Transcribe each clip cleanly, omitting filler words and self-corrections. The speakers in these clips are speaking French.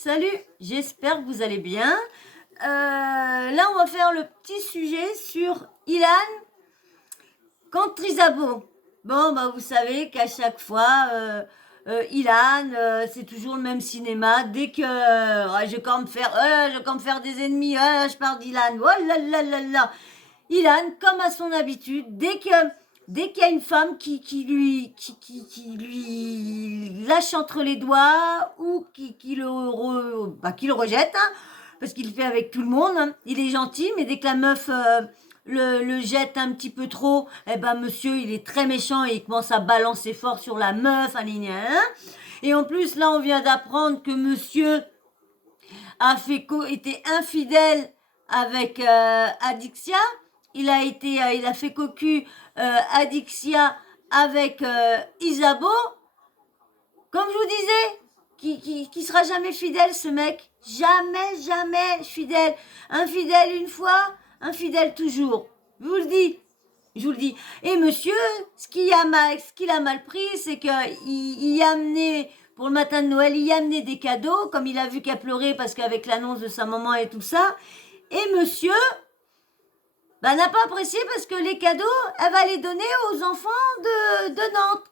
Salut, j'espère que vous allez bien. Là, on va faire le petit sujet sur Ilan contre Isabeau. Bon, bah, vous savez qu'à chaque fois, Ilan, c'est toujours le même cinéma. Dès que je compte faire, je compte faire des ennemis, je pars d'Ilan. Oh là là là là. Ilan, comme à son habitude, dès qu'il y a une femme qui lui lâche entre les doigts ou qui le rejette, hein, parce qu'il le fait avec tout le monde, hein, il est gentil, mais dès que la meuf le jette un petit peu trop, eh ben monsieur, il est très méchant et il commence à balancer fort sur la meuf, hein. Et en plus, là, on vient d'apprendre que monsieur était infidèle avec Adixia. Il a fait cocu Adixia avec Isabeau. Comme je vous disais, qui sera jamais fidèle ce mec. Jamais, jamais fidèle. Infidèle une fois, infidèle toujours. Je vous le dis. Je vous le dis. Et monsieur, ce qu'il a mal pris, c'est qu'il a amené, pour le matin de Noël, il a amené des cadeaux, comme il a vu qu'elle pleurait parce qu'avec l'annonce de sa maman et tout ça. Et monsieur, n'a pas apprécié parce que les cadeaux, elle va les donner aux enfants de Nantes.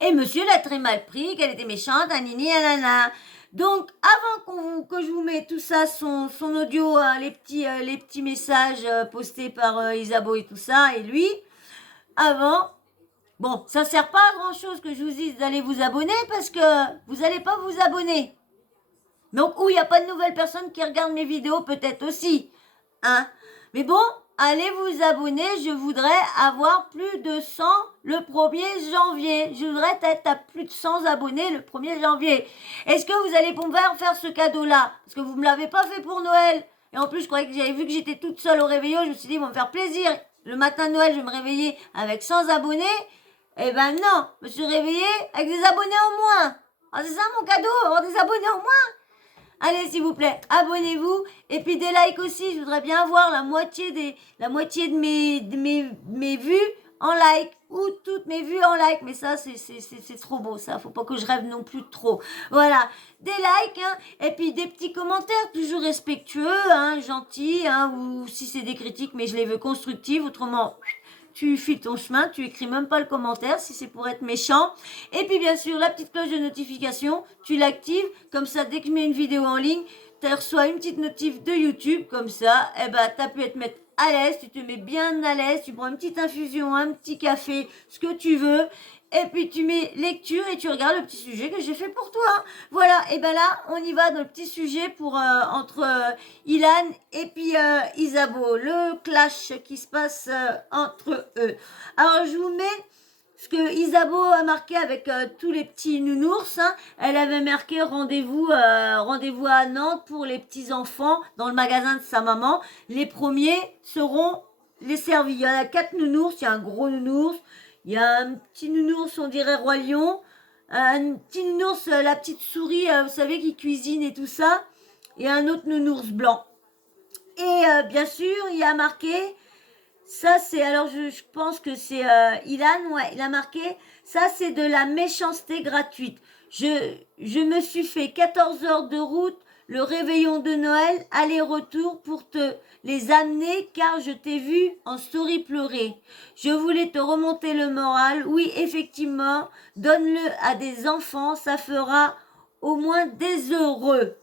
Et monsieur l'a très mal pris, qu'elle était méchante, anini, anana. Donc, avant que je vous mette tout ça, son audio, hein, les petits messages postés par Isabeau et tout ça, et lui, avant, bon, ça sert pas à grand chose que je vous dise d'aller vous abonner parce que vous n'allez pas vous abonner. Donc, il n'y a pas de nouvelles personnes qui regardent mes vidéos, peut-être aussi, hein. Mais bon, allez vous abonner, je voudrais avoir plus de 100 le 1er janvier. Je voudrais être à plus de 100 abonnés le 1er janvier. Est-ce que vous allez pouvoir faire ce cadeau-là? Parce que vous ne me l'avez pas fait pour Noël. Et en plus, je croyais que j'avais vu que j'étais toute seule au réveillon. Je me suis dit, ils vont me faire plaisir. Le matin de Noël, je vais me réveiller avec 100 abonnés. Eh ben non, je me suis réveillée avec des abonnés en moins. Ah, c'est ça mon cadeau, avoir des abonnés en moins. Allez, s'il vous plaît, abonnez-vous. Et puis des likes aussi. Je voudrais bien avoir la moitié de mes vues en like. Ou toutes mes vues en like. Mais ça, c'est trop beau, ça. Faut pas que je rêve non plus trop. Voilà. Des likes, hein. Et puis des petits commentaires, toujours respectueux, hein, gentils, hein. Ou si c'est des critiques, mais je les veux constructives. Autrement, tu files ton chemin, tu écris même pas le commentaire si c'est pour être méchant. Et puis bien sûr, la petite cloche de notification, tu l'actives, comme ça dès que je mets une vidéo en ligne, tu reçois une petite notif de YouTube, comme ça, tu as pu te mettre à l'aise, tu te mets bien à l'aise, tu prends une petite infusion, un petit café, ce que tu veux, et puis tu mets lecture et tu regardes le petit sujet que j'ai fait pour toi. Voilà, et là, on y va dans le petit sujet pour entre Ilan et puis Isabeau, le clash qui se passe entre eux. Alors, je vous mets ce que Isabeau a marqué avec tous les petits nounours. Hein. Elle avait marqué rendez-vous à Nantes pour les petits enfants dans le magasin de sa maman. Les premiers seront les servis. Il y en a 4 nounours, il y a un gros nounours. Il y a un petit nounours, on dirait Roi Lion. Un petit nounours, la petite souris, vous savez, qui cuisine et tout ça. Et un autre nounours blanc. Et bien sûr, il y a marqué, ça c'est, alors je pense que c'est Ilan, ouais, il a marqué, ça c'est de la méchanceté gratuite. Je me suis fait 14 heures de route, le réveillon de Noël, aller-retour pour te les amener car je t'ai vu en story pleurer. Je voulais te remonter le moral. Oui, effectivement, donne-le à des enfants, ça fera au moins des heureux.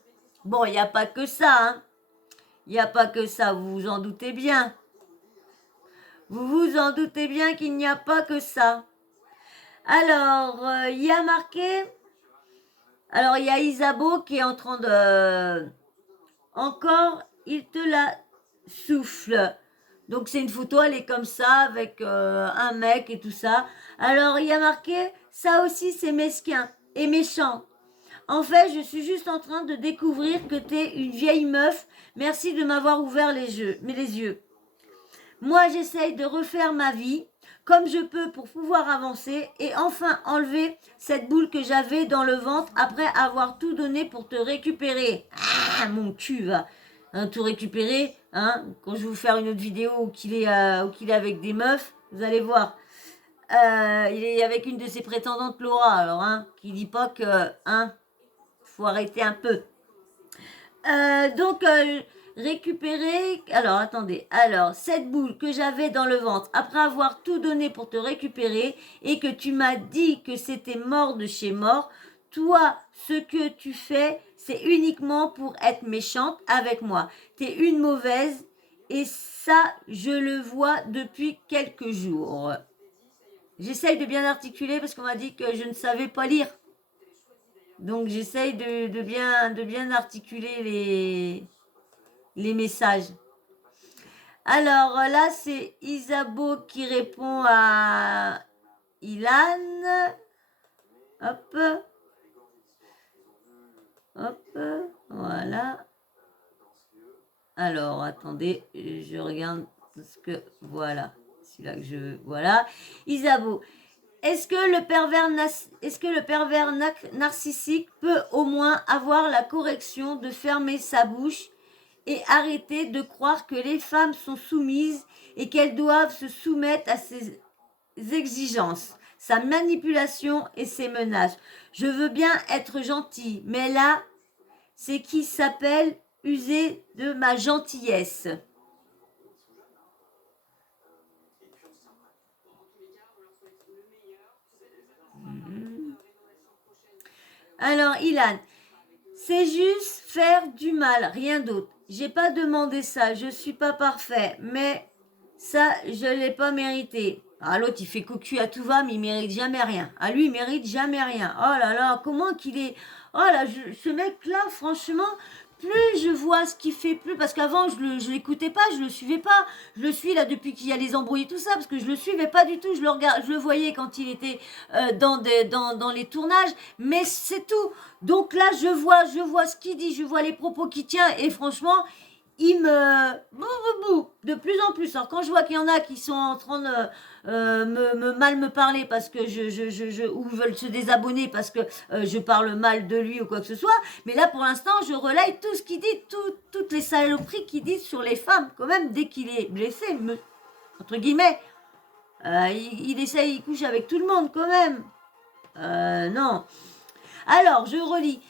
Bon, il n'y a pas que ça, hein. Il n'y a pas que ça, vous vous en doutez bien. Vous vous en doutez bien qu'il n'y a pas que ça. Alors, il y a marqué... Alors, il y a Isabeau qui est en train de... Encore, il te la souffle. Donc, c'est une photo, elle est comme ça, avec un mec et tout ça. Alors, il y a marqué, ça aussi, c'est mesquin et méchant. En fait, je suis juste en train de découvrir que t'es une vieille meuf. Merci de m'avoir ouvert les yeux. Moi, j'essaye de refaire ma vie comme je peux pour pouvoir avancer et enfin enlever cette boule que j'avais dans le ventre après avoir tout donné pour te récupérer. Ah, mon cul, va. Hein, tout récupérer, hein, quand je vais vous faire une autre vidéo où qu'il est avec des meufs, vous allez voir. Il est avec une de ses prétendantes, Laura, alors, hein, qui dit pas que, hein, faut arrêter un peu. Donc, récupérer... Alors, attendez. Alors, cette boule que j'avais dans le ventre, après avoir tout donné pour te récupérer, et que tu m'as dit que c'était mort de chez mort, toi, ce que tu fais, c'est uniquement pour être méchante avec moi. T'es une mauvaise, et ça, je le vois depuis quelques jours. J'essaye de bien articuler parce qu'on m'a dit que je ne savais pas lire. Donc j'essaye de bien articuler les messages. Alors là, c'est Isabeau qui répond à Ilan. Hop. Hop. Voilà. Alors, attendez, je regarde ce que... Voilà. Celui-là que je veux. Voilà. Isabeau. Est-ce que le pervers narcissique peut au moins avoir la correction de fermer sa bouche et arrêter de croire que les femmes sont soumises et qu'elles doivent se soumettre à ses exigences, sa manipulation et ses menaces? Je veux bien être gentil, mais là, c'est qui s'appelle user de ma gentillesse. Alors, Ilan, c'est juste faire du mal, rien d'autre. J'ai pas demandé ça, je suis pas parfait, mais ça, je l'ai pas mérité. Ah, l'autre, il fait cocu à tout va, mais il mérite jamais rien. Ah, lui, il mérite jamais rien. Oh là là, comment qu'il est... Oh là, ce mec-là, franchement, plus je vois ce qu'il fait, plus... Parce qu'avant, je l'écoutais pas, je le suivais pas. Je le suis là depuis qu'il y a les embrouilles, tout ça, parce que je le suivais pas du tout. Je le voyais quand il était dans les tournages, mais c'est tout. Donc là, je vois ce qu'il dit, je vois les propos qu'il tient, et franchement, il me... de plus en plus. Alors quand je vois qu'il y en a qui sont en train de mal me parler parce que ou veulent se désabonner parce que je parle mal de lui ou quoi que ce soit, mais là pour l'instant je relaye tout ce qu'il dit, toutes les saloperies qu'il dit sur les femmes, quand même, dès qu'il est blessé, entre guillemets. Il essaye, il couche avec tout le monde quand même. Non. Alors, je relis.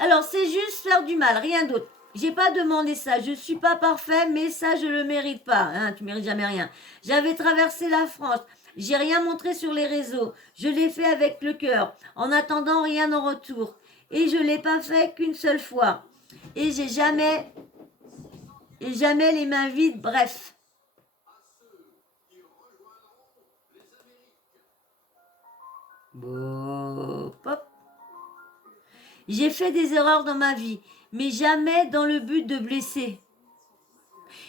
Alors, c'est juste faire du mal, rien d'autre. J'ai pas demandé ça, je suis pas parfait, mais ça je le mérite pas. Hein, tu mérites jamais rien. J'avais traversé la France, j'ai rien montré sur les réseaux. Je l'ai fait avec le cœur, en attendant rien en retour. Et je l'ai pas fait qu'une seule fois. Et j'ai jamais les mains vides. Bref. Bon, pop. J'ai fait des erreurs dans ma vie, mais jamais dans le but de blesser.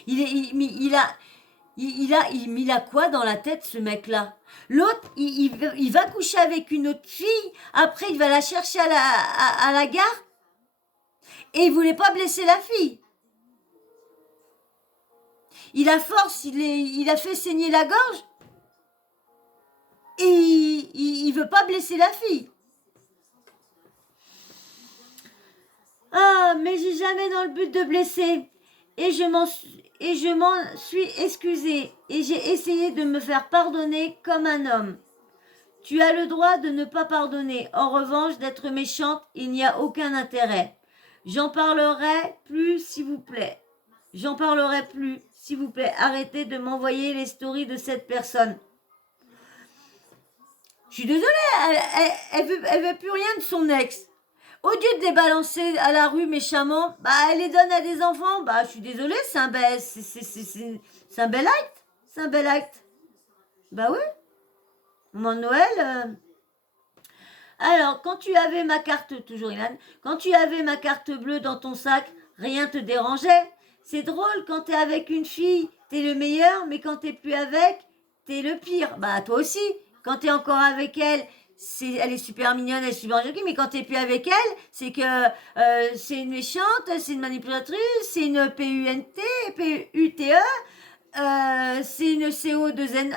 Il a quoi dans la tête, ce mec-là? L'autre, il va coucher avec une autre fille, après il va la chercher à la gare, et il voulait pas blesser la fille. Il a force, il a fait saigner la gorge, et il veut pas blesser la fille. Ah, mais j'ai jamais dans le but de blesser. Et je m'en suis excusée. Et j'ai essayé de me faire pardonner comme un homme. Tu as le droit de ne pas pardonner. En revanche, d'être méchante, il n'y a aucun intérêt. J'en parlerai plus, s'il vous plaît. J'en parlerai plus, s'il vous plaît. Arrêtez de m'envoyer les stories de cette personne. Je suis désolée, elle veut plus rien de son ex. Au lieu de les balancer à la rue méchamment, bah elle les donne à des enfants. Bah je suis désolée, c'est un bel acte. C'est un bel acte. Bah oui. Au moment de Noël. Alors, quand tu avais ma carte, toujours Ilan, quand tu avais ma carte bleue dans ton sac, rien te dérangeait. C'est drôle, quand t'es avec une fille, t'es le meilleur, mais quand t'es plus avec, t'es le pire. Bah toi aussi, quand t'es encore avec elle, elle est super mignonne, elle est super jolie, mais quand t'es plus avec elle, c'est que c'est une méchante, c'est une manipulatrice, c'est une PUNT, PUTE, c'est une CO2NE.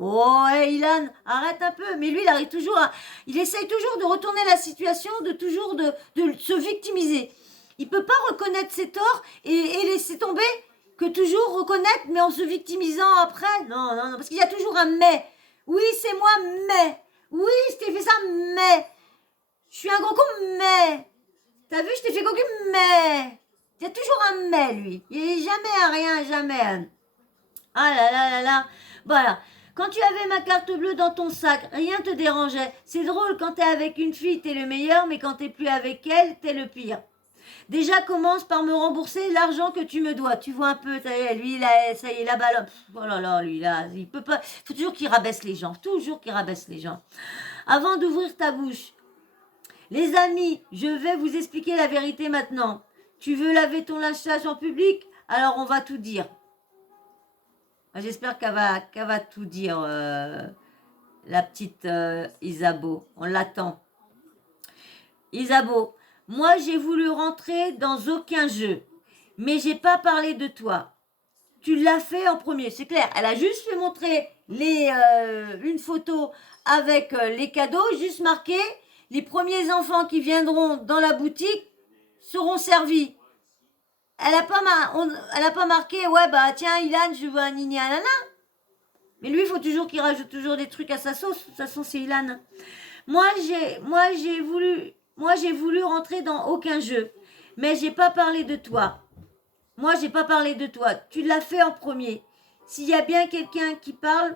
Oh, hey, Ilan, arrête un peu. Mais lui, il essaye toujours de retourner la situation, de se victimiser. Il peut pas reconnaître ses torts et laisser tomber, que toujours reconnaître, mais en se victimisant après. Non, parce qu'il y a toujours un mais. Oui, c'est moi, mais. Oui, je t'ai fait ça, mais. Je suis un gros con, mais. T'as vu, je t'ai fait cocu, mais... Il y a toujours un mais, lui. Il est jamais à rien, jamais. Ah là là là là. Voilà. Quand tu avais ma carte bleue dans ton sac, rien te dérangeait. C'est drôle, quand t'es avec une fille, t'es le meilleur, mais quand t'es plus avec elle, t'es le pire. Déjà, commence par me rembourser l'argent que tu me dois. Tu vois un peu, lui, là, ça y est, la balle. Oh là là, lui, là, il peut pas. Faut toujours qu'il rabaisse les gens. Toujours qu'il rabaisse les gens. Avant d'ouvrir ta bouche, les amis, je vais vous expliquer la vérité maintenant. Tu veux laver ton linge en public? Alors on va tout dire. J'espère qu'elle va tout dire, la petite Isabeau. On l'attend. Isabeau, moi j'ai voulu rentrer dans aucun jeu, mais j'ai pas parlé de toi. Tu l'as fait en premier, c'est clair. Elle a juste fait montrer une photo avec les cadeaux, juste marqué, les premiers enfants qui viendront dans la boutique seront servis. Elle a pas marqué, ouais, bah tiens, Ilan, je veux un nini anana. Mais lui, il faut toujours qu'il rajoute toujours des trucs à sa sauce. De toute façon, c'est Ilan. Moi, j'ai voulu rentrer dans aucun jeu. Mais j'ai pas parlé de toi. Moi, j'ai pas parlé de toi. Tu l'as fait en premier. S'il y a bien quelqu'un qui parle,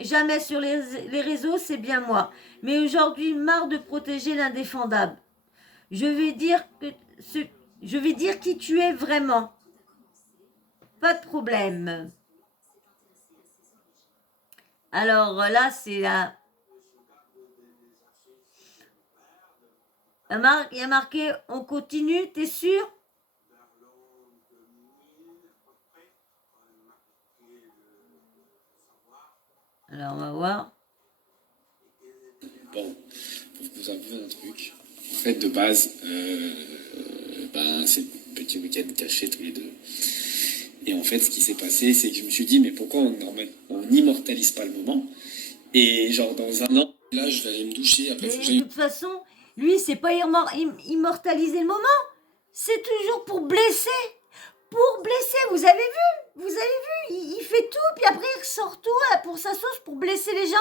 jamais sur les réseaux, c'est bien moi. Mais aujourd'hui, marre de protéger l'indéfendable. Je vais dire qui tu es vraiment. Pas de problème. Alors là, c'est la... Il y a marqué, on continue, t'es sûr? Alors, on va voir. Bon, pour vous avouer un truc. En fait, de base, c'est le petit week-end caché tous les deux. Et en fait, ce qui s'est passé, c'est que je me suis dit, mais pourquoi on n'immortalise pas le moment? Et genre, dans un an, là, je vais aller me doucher. Après, de toute façon, lui, c'est pas immortaliser le moment. C'est toujours pour blesser. Pour blesser, vous avez vu? Il fait tout, puis après il ressort tout pour sa sauce, pour blesser les gens.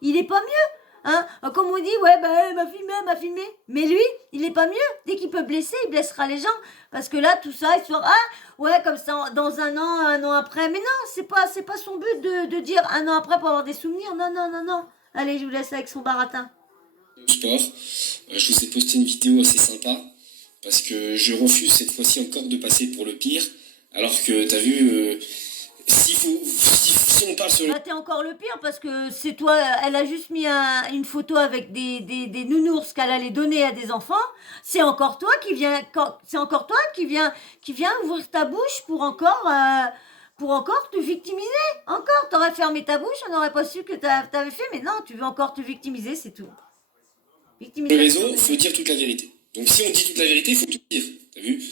Il est pas mieux. Hein? Comme on dit, ouais, bah, elle m'a filmé. Mais lui, il est pas mieux. Dès qu'il peut blesser, il blessera les gens. Parce que là, tout ça, il se ouais, comme ça, dans un an après. Mais non, c'est pas son but de dire un an après pour avoir des souvenirs. Non. Allez, je vous laisse avec son baratin. Sport, je vous ai posté une vidéo assez sympa. Parce que je refuse cette fois-ci encore de passer pour le pire. Alors que, t'as vu, si on parle sur le... Bah, t'es encore le pire parce que c'est toi, elle a juste mis une photo avec des nounours qu'elle allait donner à des enfants. C'est encore toi qui viens, ouvrir ta bouche pour encore te victimiser. Encore, t'aurais fermé ta bouche, on n'aurait pas su que t'avais fait, mais non, tu veux encore te victimiser, c'est tout. Le réseau, faut dire toute la vérité. Donc si on dit toute la vérité, il faut tout dire. T'as vu?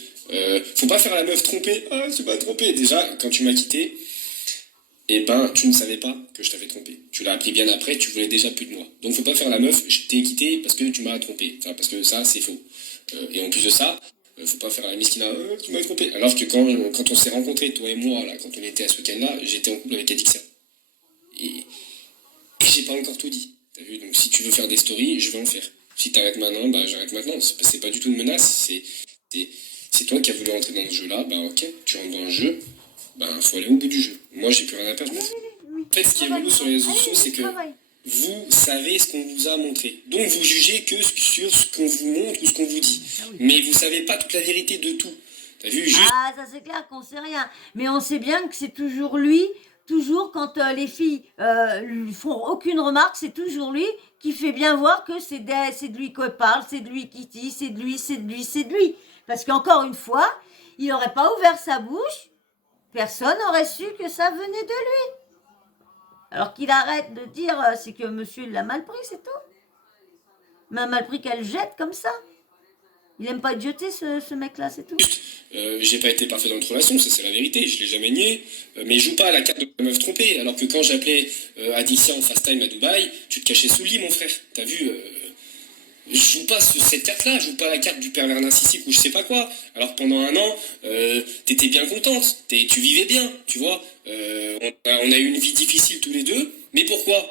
Faut pas faire la meuf trompée. Ah, tu m'as trompé. Déjà, quand tu m'as quitté, eh ben, tu ne savais pas que je t'avais trompé. Tu l'as appris bien après, tu voulais déjà plus de moi. Donc faut pas faire la meuf, je t'ai quitté parce que tu m'as trompé. Enfin, parce que ça, c'est faux. Et en plus de ça, faut pas faire la miskina, tu m'as trompé. Alors que quand on s'est rencontrés, toi et moi, là, quand on était à ce week-end-là, j'étais en couple avec Adixia. Et j'ai pas encore tout dit. T'as vu? Donc si tu veux faire des stories, je vais en faire. Si t'arrêtes maintenant, bah j'arrête maintenant. C'est pas du tout une menace. C'est toi qui as voulu rentrer dans ce jeu-là. Bah ok, tu rentres dans le jeu. Bah faut aller au bout du jeu. Moi j'ai plus rien à perdre. En fait, ce qui est relou sur les réseaux sociaux, c'est que vous savez ce qu'on vous a montré. Donc vous jugez que sur ce qu'on vous montre ou ce qu'on vous dit. Mais vous savez pas toute la vérité de tout. T'as vu? Ah, ça c'est clair qu'on sait rien. Mais on sait bien que c'est toujours lui. Toujours quand les filles lui font aucune remarque, c'est toujours lui qui fait bien voir que c'est de lui qu'on parle, c'est de lui qui dit, c'est de lui. Parce qu'encore une fois, il n'aurait pas ouvert sa bouche, personne n'aurait su que ça venait de lui. Alors qu'il arrête de dire, c'est que monsieur l'a mal pris, c'est tout. Mais mal pris qu'elle jette comme ça. Il aime pas être jeté, ce mec-là, c'est tout. J'ai pas été parfait dans notre relation, ça c'est la vérité, je l'ai jamais nié. Mais joue pas à la carte de la meuf trompée. Alors que quand j'appelais Adixia en fast time à Dubaï, tu te cachais sous le lit, mon frère. T'as vu? Je joue pas cette carte-là, je joue pas la carte du pervers narcissique ou je sais pas quoi. Alors pendant un an, t'étais bien contente, tu vivais bien, tu vois. On a eu une vie difficile tous les deux, mais pourquoi?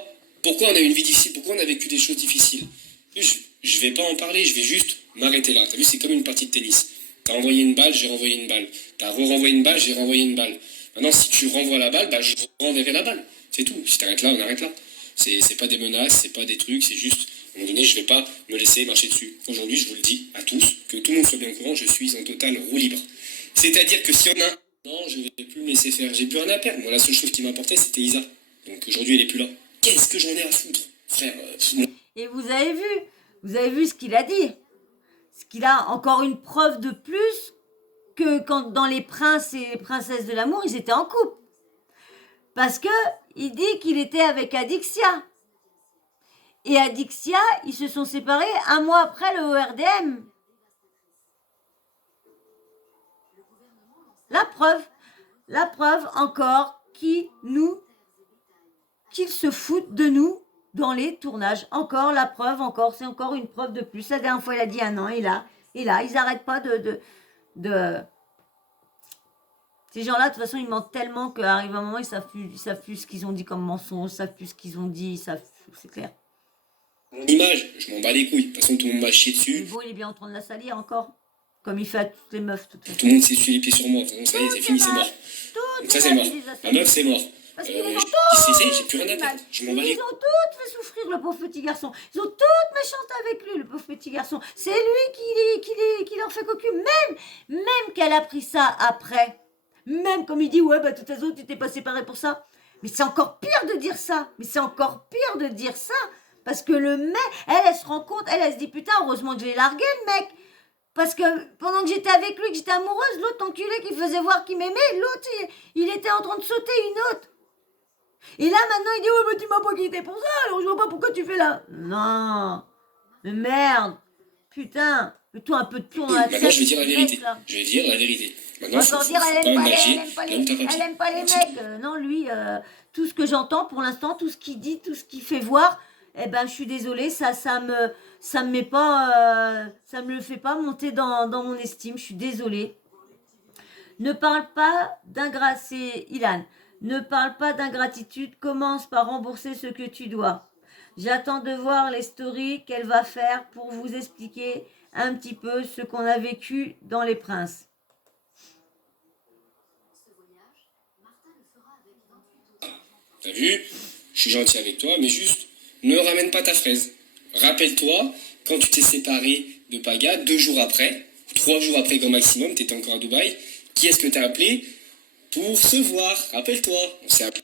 Pourquoi on a eu une vie difficile? Pourquoi on a vécu des choses difficiles? Je vais pas en parler, je vais juste m'arrêter là. T'as vu, c'est comme une partie de tennis. T'as envoyé une balle, j'ai renvoyé une balle. T'as renvoyé une balle, j'ai renvoyé une balle. Maintenant, si tu renvoies la balle, bah, je renverrai la balle. C'est tout. Si t'arrêtes là, on arrête là. C'est pas des menaces, c'est pas des trucs, c'est juste, à un moment donné, je vais pas me laisser marcher dessus. Aujourd'hui, je vous le dis à tous, que tout le monde soit bien au courant, je suis en total roue libre. C'est-à-dire que si on a... Non, je vais plus me laisser faire. J'ai plus rien à perdre. Moi, la seule chose qui m'importait, c'était Isa. Donc aujourd'hui, elle est plus là. Qu'est-ce que j'en ai à foutre, frère Et vous avez vu ce qu'il a dit. Ce qu'il a encore une preuve de plus que quand dans les princes et les princesses de l'amour, ils étaient en couple. Parce que il dit qu'il était avec Adixia. Et Adixia, ils se sont séparés un mois après le ORDM. La preuve encore qu'ils se foutent de nous dans les tournages. Encore la preuve, c'est encore une preuve de plus. La dernière fois, il a dit un an, et là, ils n'arrêtent pas de... Ces gens-là, de toute façon, ils mentent tellement qu'arrive un moment, ils savent plus ce qu'ils ont dit comme mensonge, ils savent plus ce qu'ils ont dit, c'est clair. Mon image, je m'en bats les couilles. De toute façon, tout le monde m'a chié dessus. Bon, il est bien en train de la salir encore. Comme il fait à toutes les meufs. Tout le monde s'est suivi les pieds sur moi. Donc, ça y est, c'est fini, c'est mort. Donc ça, c'est mort. Ma meuf, c'est mort. J'ai plus rien à perdre. Je m'en bats les couilles. Ils ont toutes fait souffrir le pauvre petit garçon. Ils ont toutes méchanté avec lui, le pauvre petit garçon. C'est lui qui leur fait cocu. Même qu'elle a pris ça après. Même comme il dit, ouais, bah, de toute façon, tu t'es pas séparé pour ça. Mais c'est encore pire de dire ça. Parce que le mec, elle se rend compte, elle se dit, putain, heureusement que je l'ai largué, le mec. Parce que pendant que j'étais avec lui, que j'étais amoureuse, l'autre enculé qui faisait voir qu'il m'aimait, l'autre, il était en train de sauter une autre. Et là, maintenant, il dit, ouais, mais tu m'as pas quitté pour ça, alors je vois pas pourquoi tu fais là. Non. Mais merde. Putain. Mets-toi un peu de plomb dans la tête. Maintenant, je vais dire la vérité. Maintenant, faut dire, elle aime pas les mecs. Non, lui, tout ce que j'entends pour l'instant, tout ce qu'il dit, tout ce qu'il fait voir, eh ben, je suis désolée, ça me met pas, ça me le fait pas monter dans mon estime. Je suis désolée. Ne parle pas c'est Ilan. Ne parle pas d'ingratitude. Commence par rembourser ce que tu dois. J'attends de voir les stories qu'elle va faire pour vous expliquer un petit peu ce qu'on a vécu dans Les Princes. T'as vu? Je suis gentil avec toi, mais juste, ne ramène pas ta fraise. Rappelle-toi, quand tu t'es séparé de Paga, 2 jours après, 3 jours après grand maximum, t'étais encore à Dubaï, qui est-ce que t'as appelé pour se voir? Rappelle-toi, on s'est appelé.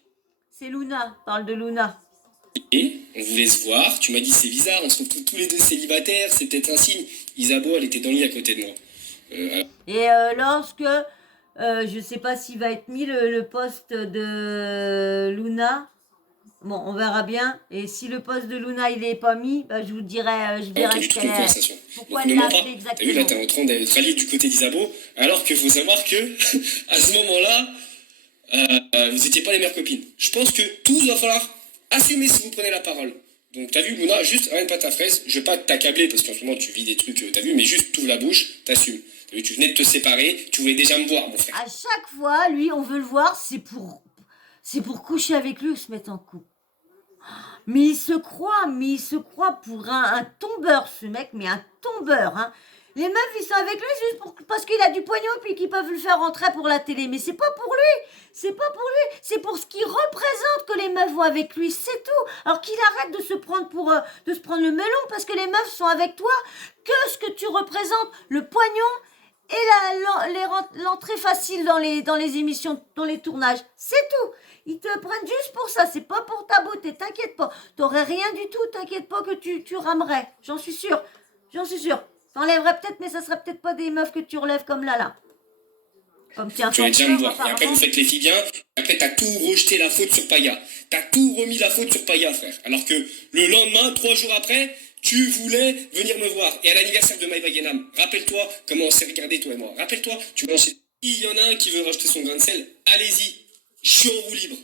C'est Luna, parle de Luna. Et on voulait se voir, tu m'as dit c'est bizarre, on se retrouve tous les deux célibataires, c'est peut-être un signe. Isabeau, elle était dans le lit à côté de moi. Et lorsque, je sais pas s'il va être mis le poste de Luna, bon, on verra bien. Et si le poste de Luna il est pas mis, bah, je vous dirai, je verrai ce qu'elle est. Pourquoi elle l'a appelé exactement. T'as vu, là, t'es en train d'être allié du côté d'Isabeau, alors qu'il faut savoir que, à ce moment-là, vous étiez pas les meilleures copines. Je pense que tout va falloir assumer si vous prenez la parole. Donc t'as vu, Luna, juste ramène pas ta fraise, je vais pas t'accabler parce qu'en ce moment tu vis des trucs, t'as vu, mais juste t'ouvres la bouche, t'assumes. T'as vu, tu venais de te séparer, tu voulais déjà me voir, mon frère. À chaque fois, lui, on veut le voir, c'est pour coucher avec lui ou se mettre en couple. Mais il se croit pour un tombeur, ce mec, mais un tombeur, hein. Les meufs, ils sont avec lui juste parce qu'il a du pognon puis qu'ils peuvent le faire rentrer pour la télé. Mais c'est pas pour lui. C'est pour ce qu'il représente que les meufs vont avec lui. C'est tout. Alors qu'il arrête de se prendre le melon parce que les meufs sont avec toi que ce que tu représentes, le pognon et l'entrée facile dans les émissions, dans les tournages. C'est tout. Ils te prennent juste pour ça. C'est pas pour ta beauté. T'inquiète pas. T'aurais rien du tout. T'inquiète pas que tu ramerais. J'en suis sûre. T'enlèverais peut-être, mais ça serait peut-être pas des meufs que tu relèves comme Lala. Comme tiens, tu vas déjà me voir. Et après, vous faites les filles bien. Et après, t'as tout rejeté la faute sur Paga. T'as tout remis la faute sur Paga, frère. Alors que le lendemain, 3 jours après, tu voulais venir me voir. Et à l'anniversaire de Maïva Genam, rappelle-toi comment on s'est regardé, toi et moi. Rappelle-toi, tu m'en sais. Il y en a un qui veut rajouter son grain de sel. Allez-y. Je suis en roue libre.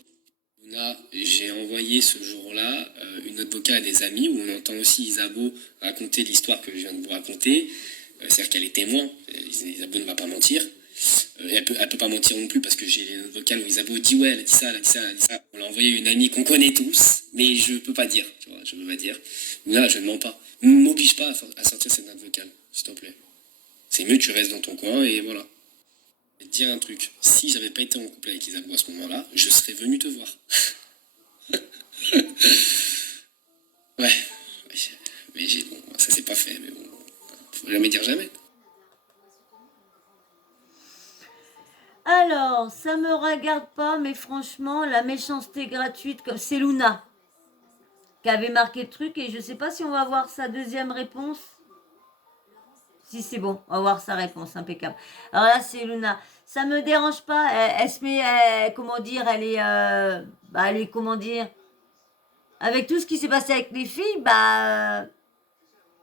Là, j'ai envoyé ce jour-là une note vocale à des amis où on entend aussi Isabeau raconter l'histoire que je viens de vous raconter. C'est-à-dire qu'elle est témoin. Isabeau ne va pas mentir. Elle peut pas mentir non plus parce que j'ai les notes vocales où Isabeau dit ouais, elle a dit ça. On l'a envoyé à une amie qu'on connaît tous, mais je peux pas dire. Tu vois, je peux pas dire. Là, je ne mens pas. Ne m'oblige pas à sortir cette note vocale. s'il te plaît. C'est mieux, tu restes dans ton coin et voilà. Je vais te dire un truc, si j'avais pas été en couple avec Isabeau à ce moment-là, je serais venu te voir. Ouais, mais bon, ça s'est pas fait, mais bon, faut jamais dire jamais. Alors, ça me regarde pas, mais franchement, la méchanceté gratuite, comme c'est Luna qui avait marqué le truc, et je sais pas si on va voir sa deuxième réponse. Si c'est bon, on va voir sa réponse, impeccable. Alors là, c'est Luna. Ça me dérange pas, elle se met, comment dire, elle est, comment dire, avec tout ce qui s'est passé avec les filles,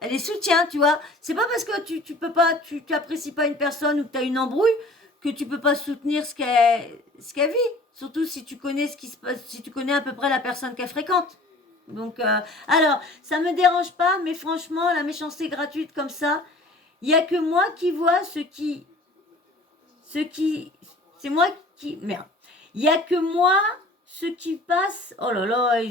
elle est soutien, tu vois. C'est pas parce que tu peux pas, tu apprécies pas une personne ou que tu as une embrouille que tu peux pas soutenir ce qu'elle vit. Surtout si tu connais ce qui se passe, si tu connais à peu près la personne qu'elle fréquente. Donc, alors, ça me dérange pas, mais franchement, la méchanceté gratuite comme ça, il y a que moi qui vois c'est moi qui, merde. Il y a que moi, ce qui passe, oh là là,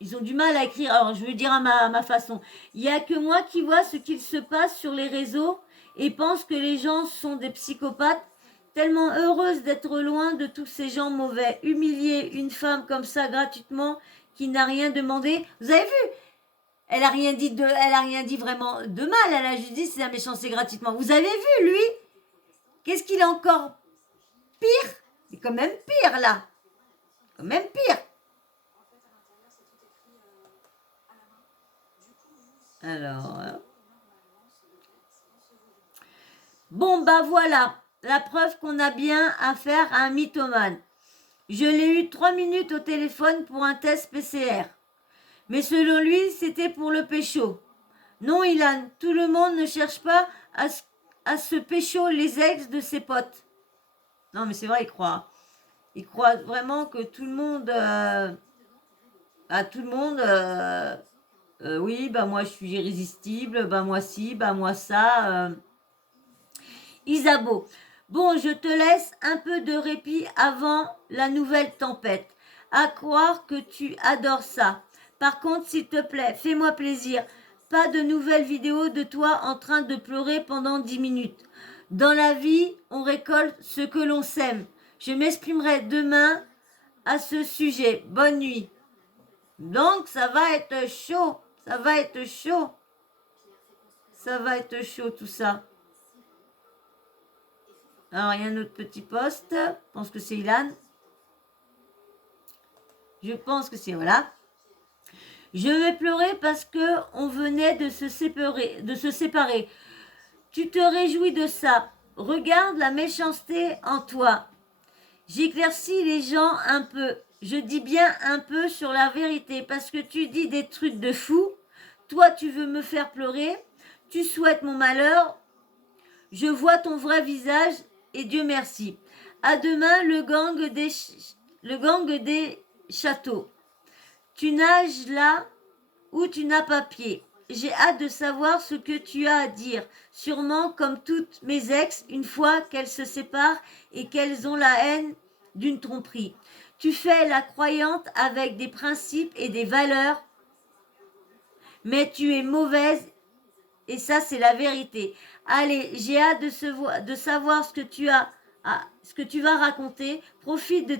ils ont du mal à écrire. Alors, je vais dire à ma façon. Il y a que moi qui vois ce qu'il se passe sur les réseaux et pense que les gens sont des psychopathes. Tellement heureuse d'être loin de tous ces gens mauvais. Humilier une femme comme ça gratuitement qui n'a rien demandé. Vous avez vu? Elle a rien dit vraiment de mal. Elle a juste dit c'est la méchanceté gratuitement. Vous avez vu, lui? Qu'est-ce qu'il est encore pire? Il est quand même pire, là. Quand même pire. Alors. Bon, voilà. La preuve qu'on a bien affaire à un mythomane. Je l'ai eu 3 minutes au téléphone pour un test PCR. Mais selon lui, c'était pour le pécho. Non, Ilan, tout le monde ne cherche pas à se pécho les ex de ses potes. Non, mais c'est vrai, il croit. Il croit vraiment que tout le monde... oui, moi je suis irrésistible, moi ci, moi ça. Isabeau, bon, je te laisse un peu de répit avant la nouvelle tempête. À croire que tu adores ça. Par contre, s'il te plaît, fais-moi plaisir. Pas de nouvelles vidéos de toi en train de pleurer pendant 10 minutes. Dans la vie, on récolte ce que l'on sème. Je m'exprimerai demain à ce sujet. Bonne nuit. Donc, ça va être chaud. Ça va être chaud. Ça va être chaud tout ça. Alors, il y a un autre petit poste. Je pense que c'est Ilan. Je pense que c'est... Voilà. Je vais pleurer parce que on venait de se séparer. Tu te réjouis de ça. Regarde la méchanceté en toi. J'éclaircis les gens un peu. Je dis bien un peu sur la vérité parce que tu dis des trucs de fou. Toi, tu veux me faire pleurer. Tu souhaites mon malheur. Je vois ton vrai visage et Dieu merci. À demain, le gang des châteaux. Tu nages là où tu n'as pas pied. J'ai hâte de savoir ce que tu as à dire. Sûrement comme toutes mes ex, une fois qu'elles se séparent et qu'elles ont la haine d'une tromperie. Tu fais la croyante avec des principes et des valeurs, mais tu es mauvaise et ça c'est la vérité. Allez, j'ai hâte de savoir ce que tu vas raconter. Profite de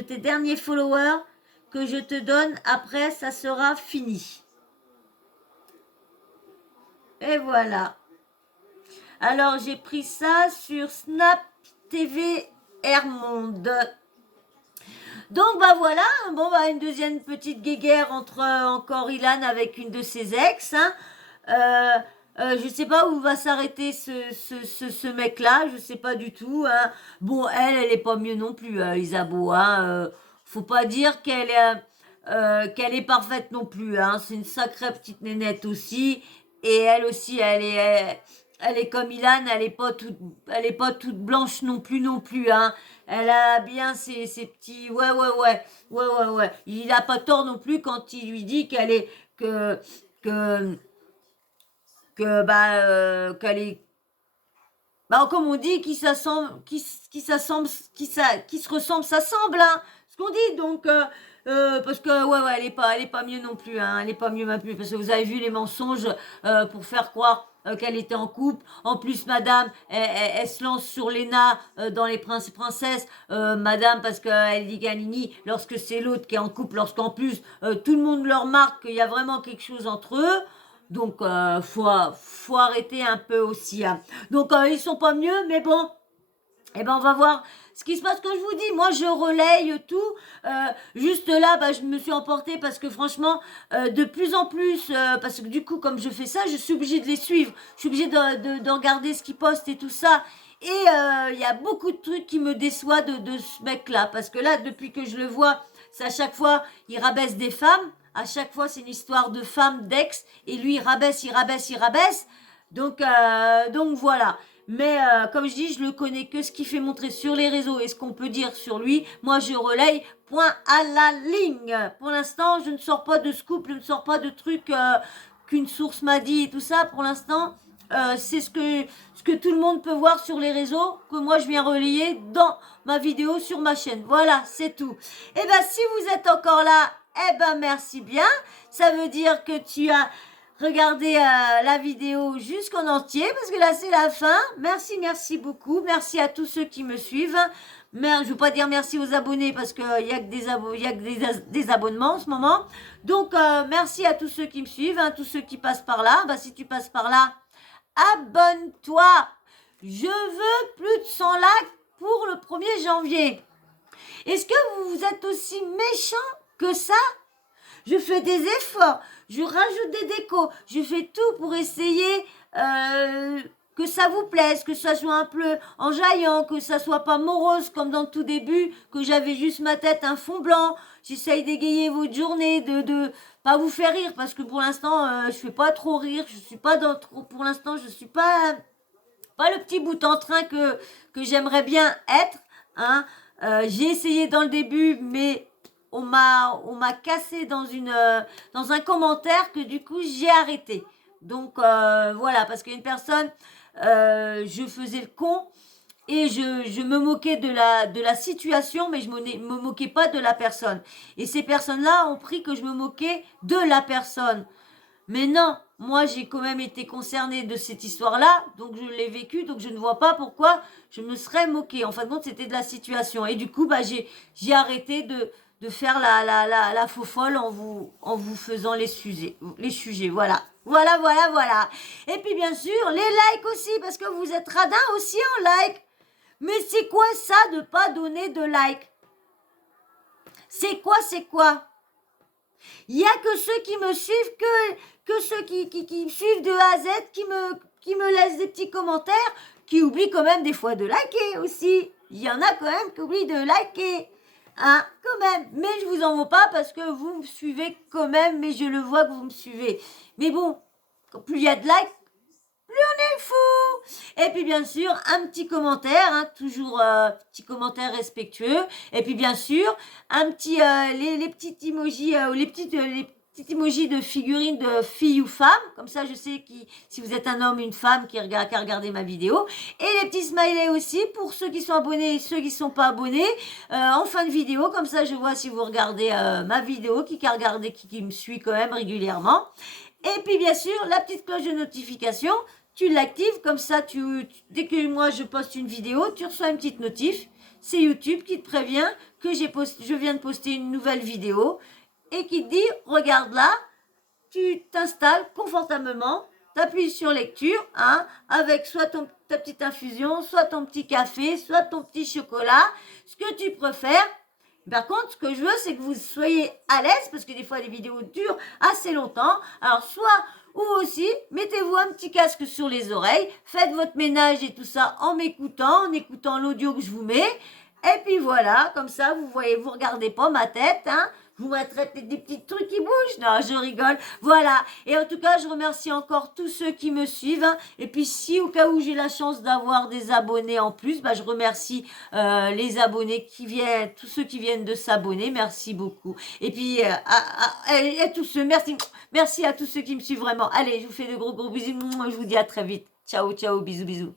tes derniers followers que je te donne. Après, ça sera fini. Et voilà. Alors, j'ai pris ça sur Snap TV Hermonde. Donc, voilà. Bon, une deuxième petite guéguerre entre encore Ilan avec une de ses ex. Je sais pas où va s'arrêter ce mec-là. Je sais pas du tout. Hein. Bon, elle est pas mieux non plus, Isabeau. Hein. Faut pas dire qu'elle est parfaite non plus. Hein. C'est une sacrée petite nénette aussi. Et elle aussi, elle est comme Ilan, elle est pas toute blanche non plus. Hein. Elle a bien ses petits, ouais. Il a pas tort non plus quand il lui dit qu'elle est qu'elle est, comme on dit, qui se ressemble, s'assemble, hein. Ce qu'on dit, donc. Parce que elle est pas mieux non plus, hein, elle est pas mieux non plus parce que vous avez vu les mensonges pour faire croire qu'elle était en couple. En plus, madame, elle se lance sur Léna dans les princes et princesses. Madame, parce qu'elle dit Ganini, lorsque c'est l'autre qui est en couple, lorsqu'en plus, tout le monde leur marque qu'il y a vraiment quelque chose entre eux. Donc, faut arrêter un peu aussi. Hein. Donc, ils sont pas mieux, mais bon. Eh ben, on va voir ce qui se passe. Quand je vous dis, moi, je relaye tout. Juste là, bah, je me suis emportée parce que franchement, de plus en plus, parce que du coup, comme je fais ça, je suis obligée de les suivre. Je suis obligée de regarder ce qu'ils postent et tout ça. Et il y a beaucoup de trucs qui me déçoivent de ce mec-là. Parce que là, depuis que je le vois, c'est à chaque fois, il rabaisse des femmes. À chaque fois, c'est une histoire de femmes, d'ex. Et lui, il rabaisse, il rabaisse, il rabaisse. Donc voilà. Mais comme je dis, je le connais que ce qu'il fait montrer sur les réseaux et ce qu'on peut dire sur lui. Moi, je relaye, point à la ligne. Pour l'instant, je ne sors pas de scoop, je ne sors pas de trucs qu'une source m'a dit et tout ça. Pour l'instant, c'est ce que tout le monde peut voir sur les réseaux, que moi, je viens relayer dans ma vidéo sur ma chaîne. Voilà, c'est tout. Et ben, si vous êtes encore là, eh ben, merci bien. Ça veut dire que tu as... Regardez la vidéo jusqu'en entier parce que là c'est la fin. Merci beaucoup. Merci à tous ceux qui me suivent. Mais je ne veux pas dire merci aux abonnés parce qu'il n'y a que des abonnements en ce moment. Donc merci à tous ceux qui me suivent, hein, tous ceux qui passent par là. Bah, si tu passes par là, abonne-toi. Je veux plus de 100 likes pour le 1er janvier. Est-ce que vous êtes aussi méchant que ça? Je fais des efforts, je rajoute des décos, je fais tout pour essayer que ça vous plaise, que ça soit un peu enjaillant, que ça soit pas morose comme dans le tout début, que j'avais juste ma tête, un fond blanc. J'essaye d'égayer votre journée, de pas vous faire rire parce que pour l'instant je fais pas trop rire, je suis pas dans trop, pour l'instant je suis pas le petit bout en train que j'aimerais bien être. Hein. J'ai essayé dans le début, mais on m'a cassé dans un commentaire que du coup j'ai arrêté. Donc voilà, parce qu'une personne, je faisais le con et je me moquais de la situation, mais je me moquais pas de la personne. Et ces personnes-là ont pris que je me moquais de la personne. Mais non, moi j'ai quand même été concernée de cette histoire-là, donc je l'ai vécue, donc je ne vois pas pourquoi je me serais moquée. En fin de compte, c'était de la situation. Et du coup, bah, j'ai arrêté de faire la faux folle en vous faisant les sujets. Voilà. Voilà. Et puis bien sûr, les likes aussi, parce que vous êtes radins aussi en like. Mais c'est quoi ça de pas donner de like? C'est quoi? Il n'y a que ceux qui me suivent, que ceux qui me suivent de A à Z, qui me laissent des petits commentaires, qui oublient quand même des fois de liker aussi. Il y en a quand même qui oublient de liker. Hein, quand même. Mais je vous en veux pas parce que vous me suivez quand même, mais je le vois que vous me suivez. Mais bon, plus il y a de likes, plus on est fou. Et puis bien sûr, un petit commentaire, hein, toujours petit commentaire respectueux. Et puis bien sûr, un petit les petits emojis les petits emojis de figurines de filles ou femmes. Comme ça, je sais si vous êtes un homme, une femme qui a regardé ma vidéo. Et les petits smileys aussi pour ceux qui sont abonnés et ceux qui ne sont pas abonnés en fin de vidéo. Comme ça, je vois si vous regardez ma vidéo, qui me suit quand même régulièrement. Et puis bien sûr, la petite cloche de notification, tu l'actives, comme ça, dès que moi je poste une vidéo, tu reçois une petite notif. C'est YouTube qui te prévient que je viens de poster une nouvelle vidéo et qui te dit, regarde là, tu t'installes confortablement, tu appuies sur lecture, hein, avec soit ta petite infusion, soit ton petit café, soit ton petit chocolat, ce que tu préfères. Par contre, ce que je veux, c'est que vous soyez à l'aise, parce que des fois, les vidéos durent assez longtemps. Alors, ou aussi, mettez-vous un petit casque sur les oreilles, faites votre ménage et tout ça en écoutant l'audio que je vous mets. Et puis voilà, comme ça, vous voyez, vous regardez pas ma tête, hein. Vous mettrez des petits trucs qui bougent. Non, je rigole. Voilà. Et en tout cas, je remercie encore tous ceux qui me suivent. Hein. Et puis, si au cas où j'ai la chance d'avoir des abonnés en plus, bah, je remercie les abonnés tous ceux qui viennent de s'abonner. Merci beaucoup. Et puis, à tous ceux, merci à tous ceux qui me suivent vraiment. Allez, je vous fais de gros bisous. Je vous dis à très vite. Ciao, bisous.